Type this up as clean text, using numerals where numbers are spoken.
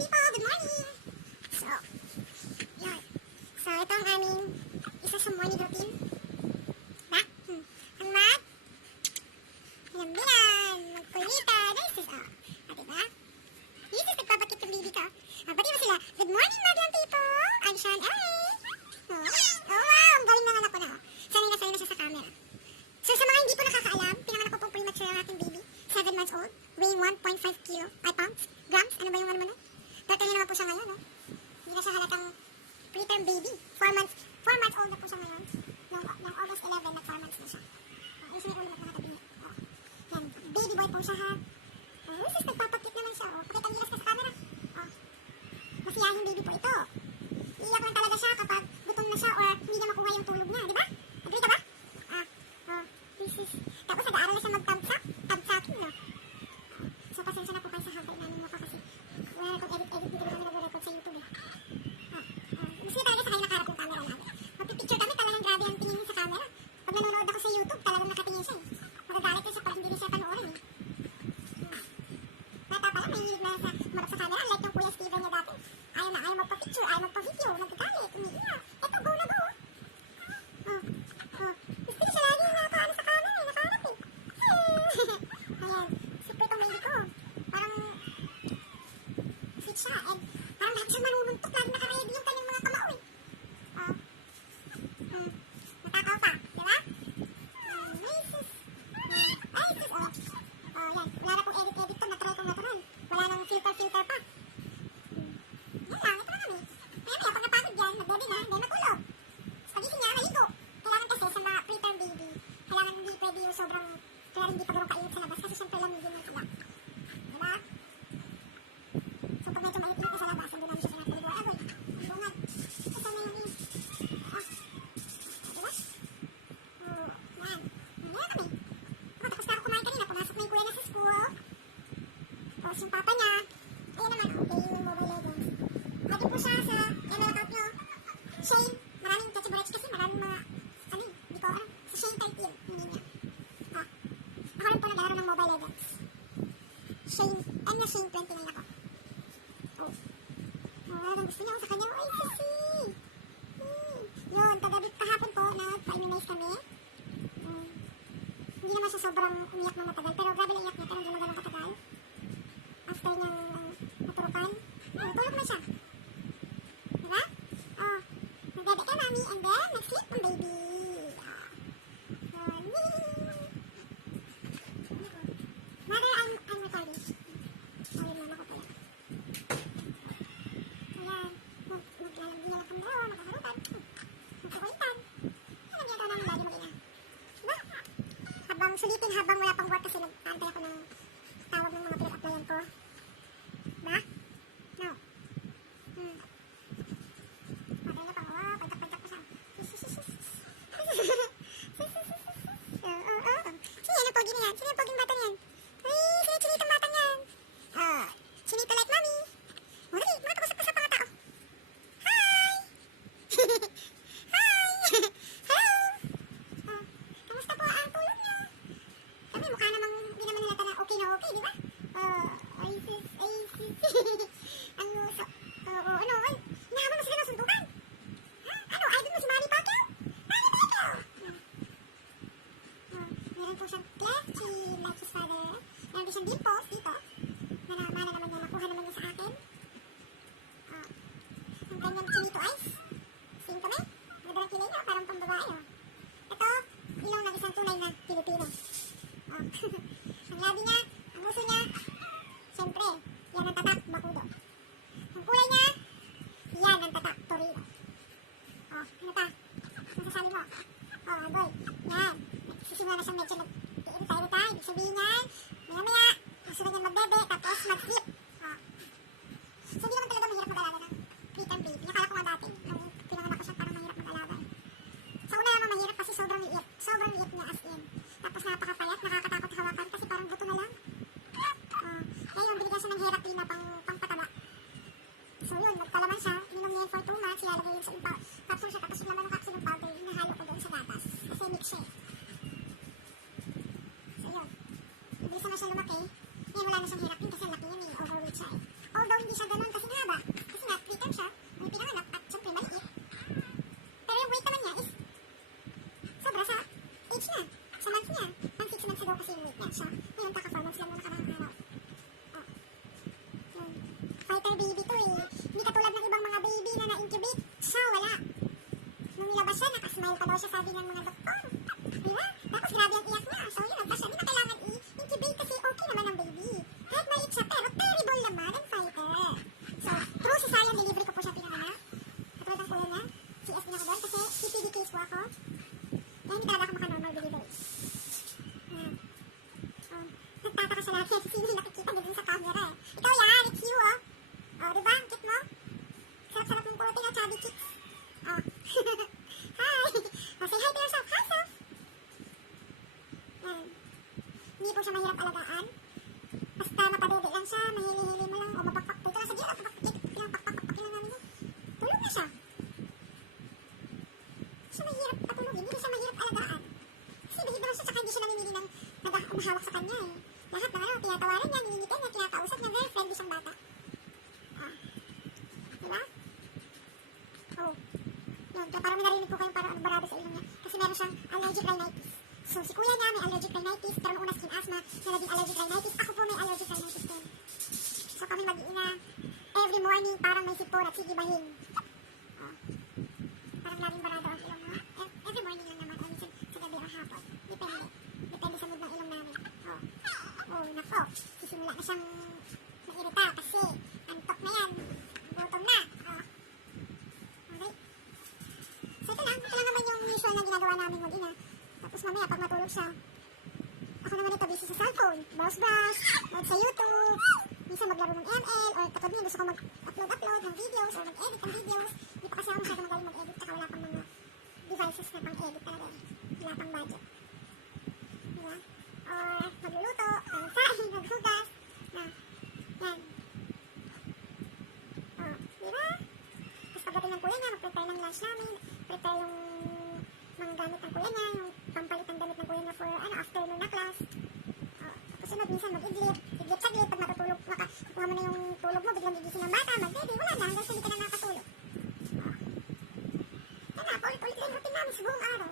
people! Good morning! So, yun. So, ito ang aming isa sa morning routine. Ba? Ang mat. Lambilan. Magkulita. This is all. Diba? This is nagpapakit ng baby ko. Pati mo sila. Good morning, madlang people! I'm Sean A. Oh, wow! Ang galing ng anak ko na. Sanay na siya sa camera. So, sa mga hindi po nakakaalam, pinanganak ko pong premature ang aking baby. 7 months old. Weighing 1.5 kilo. Ay, pounds? Grams? Ano ba yung ano? Pero kanina naman po siya ngayon, no? Hindi na siya halatang preterm baby. 4 months old na po siya ngayon. Nung August 11, na 4 months na siya. Ayos na yung ulo at mga tabi niya. Yan, baby boy po siya, ha? Sis, nagpapakit naman siya. Pakita nilas ka sa camera. Masiyahing baby po ito. Iiyak lang talaga siya kapag gutom na siya or hindi na makuha yung tulog niya, di ba? Agree ka ba? This is... Tapos nag-aaral na siya mag-tamsak. Tamsakin, no? So, pasensya na po kayo sa hagay namin mo pa kasi wala na itong edit-edit dito kami nag-record sa YouTube, eh. Gusto niyo talaga sa kayo nakaharap yung camera namin. Magpipicture kami, talagang grabe ang tingin sa camera. Pag nanonood ako sa YouTube, talagang nakatingin siya, eh. Magagalit ko siya pag hindi niya siya panoorin, eh. Bata pala, may hilig na sa marap sa camera. Like yung Kuya Steven niya dati. Ayaw magpa-picture, ayaw magpa-video, nagkagalit, umiiyak. Eto, go na go. Gusto niya siya lagi yung nakaano sa camera, eh. Nakaharap, eh. Ayan, super itong baby ko. Parang fit siya, and parang lahat siya manununtok, lagi nakaready yung kanyang mga kamao, eh. Natakaw pa, diba? Racist. Racist, yan. Wala na pong edit-edit to, natry kong natural. Wala nang filter-filter pa. Yan lang, ito na kami. Kaya pag napagod yan, nag-bebe na, then matulog. Pagising niya, maligo. Kailangan kasi sa mga preterm baby, kailangan hindi pwede yung sobrang, kaya hindi pa ganun kainit sa labas kasi syempre lamigin yung sila. Diba? So pag medyo mainit sa labas, andun namin siya sa napaligo. Agoy, ang bungad. Ito na yung in. Diba? Yan. Yan kami. Tapos na ako kumain kanina, pumasok na yung kuya na sa school. Tapos yung papa niya, ayun naman, okay, yung Mobile Legends. Lagi po siya sa ML account nyo. Shane, maraming Tetsuborech kasi, maraming mga, hindi ko alam. Sa Shane 13, hindi niya. Ako rin po nag-alaro ng Mobile Legends. Shane, na Shane 29 ako. Ang gusto niya ako sa kanya. Ay, sisi! Yun, kahapon po, nagpa-immunize kami. Hindi naman siya sobrang umiyak ng matagal, pero grabe na iyak niya, pero hindi naman ganun katagal. After niyang naturukan, tulog na siya. Diba? Nagbebe ka, mami, and then, nag-sleep ang baby. Mother, I'm recording. Sorry, mama ko pala. Ayan, maglalagyan lang kang bro, nakaharutan. Nagkakulitan. Alam niya ito namin lagi mag-ina. Diba? Habang sulitin, habang wala pang work kasi nag-antay ako ng tawag ng mga pinag-applyan ko. Ba? No. Patay na pa. Pagtak-pagtak pa siya. Sino yan ang pogi na yan? Sino yung poging bata niyan? Ay, sino yung chinitang bata niyan? Chinita like mami. Dali, makatapos pa sa mga tao. Hi! Hi! Hello! Kamusta po ang tulog niyo? Sabi, mukha namang hindi naman nilata na okay, di ba? Ay, sis. Ang luso. Ano? Hinahaman mo sila ng sundukan? Ano? Idol mo si Manny Pacquiao? Manny Pacquiao! Meron po siyang Clefty, like his father. Meron din siyang dimples dito. Mana naman niya, makuha naman niya sa akin. Ang kanyang chinito eyes. Same kami. Magandang kilay niya, parang pambabae. Ito, ilong ng isang tunay na Pilipino. Ang labi niya, ang uso niya, siyempre, yan ang tatak, bakudo. Ang kulay niya, yan ang tatak, torino. Ano pa? Masasabi mo? Boy, yan. Sisimula na siyang medyo nag-irita. Ibig sabihin niyan, maya-maya, masunod niya magbebe, tapos mag-sleep. So, hindi naman talaga mahirap mag-alaga ng preterm baby. Nakala ko nga dati, nung pinanganak ko siya, parang mahirap mag-alaga. Sa una naman mahirap kasi sobrang liit. Sobrang liit niya as in. Tapos napakapayat, nakakatakot hawakan kasi parang buto na lang. Ngayon, binigyan siya ng Heratina pang pataba. So yun, nagpalaman siya, ininom niya yun for 2 months, ilalagay yun sa capsule siya, tapos yung laman ng capsule ng powder, hinahalo ko doon sa gatas. Kasi mix siya. So yun, mabilis naman siya lumaki. Ngayon wala na siyang Heratin kasi laki yun, overweight siya. Although hindi siya ganun kasi haba. Kasi nga, preterm siya. May pinanganak at syempre maliit. Pero yung weight naman niya is sobra sa age niya. Sa months niya. Month 6 months ago kasi yung weight niya siya. Ngayon, kaka-4 months lang muna nakarang araw. Oh. Yun. Fighter baby to eh. Hindi katulad ng ibang mga baby na na-incubate. Siya, wala. Nung nilabas siya, nakasmile pa daw siya sabi ng mga doktor. Diba? Tapos grabe ang iyak niya. So yun, nagpa siya. Di na kailangan i-incubate kasi okay naman ang baby. Kahit maliit siya, pero terrible naman ang fighter. So, through cesarean delivery ko po siya pinanganak. Katulad ng kuya niya. CS din ako doon kasi CPD case po ako. Kaya hindi talaga ako maka-normal delivery. Nagtataka siya lagi. Sino yung nakikita niya dun sa camera eh. Ikaw yan, it's you oh. Oh, diba? Ang cute mo? Sarap-sarap yung kulote na chubby cheeks. Oh. Hi! Oh, say hi to yourself. Hi, self! Yan. Hindi po siya mahirap alagaan. Basta mapadede lang siya, mahili-hili mo lang, o mapakpak. Dito lang sa gila, pakpak lang namin yun. Tulog na siya. Hindi siya mahirap patulogin, hindi siya mahirap alagaan. Kasi bahid naman siya, saka hindi siya namimili ng umahawak sa kanya eh. Lahat ng tinatawaran niya, niningitin niya, kinakausap niya, very friendly siyang bata. Ah. Diba? Oh. Yun, kaya parang may narinig po kayong parang barado sa ilong niya. Kasi meron siyang allergic rhinitis. So, si kuya niya may allergic rhinitis, pero nung una skin asthma, na naging allergic rhinitis. Ako po may allergic rhinitis din. So, kami mag-iina every morning parang may sipon at sigibahin. Oh. Parang laging barado ang ilong mo. Every morning lang naman, o minsan sa gabi o hapon. Depende. Depende sa mood ng ilong namin. Oh. Oh, nako. Sisimula na siyang mairita kasi antok na yan. Gutom na. Oh. Okay. So, ito lang naman yung usual na ginagawa namin mag-ina. Tapos mamaya, pag matulog siya, ako naman ito busy sa cellphone. Brush, mag sa YouTube, minsan maglaro ng ML, or katulad niya, gusto ko mag-upload ng videos, or mag-edit ng videos. Hindi pa kasi ako masyado magaling mag-edit, tsaka wala pang mga devices na pang-edit talaga eh. Wala pang budget. Diba? Or magluluto, magsahin, maghugas, na, yan. Oh, diba? Tapos pagdating ng kuya niya, mag-prepare ng lunch namin, prepare yung mga gamit ng kuya niya, yung pampalit ng damit ng kuya niya for afternoon na class. Tapos sunod, minsan mag-idlip saglit, pag matutulog, kuha mo na yung tulog mo, biglang gigising ng bata, mag-baby, wala na, hanggang hindi ka na nakatulog. Yan na, paulit-ulit lang yung routine namin sa buong araw.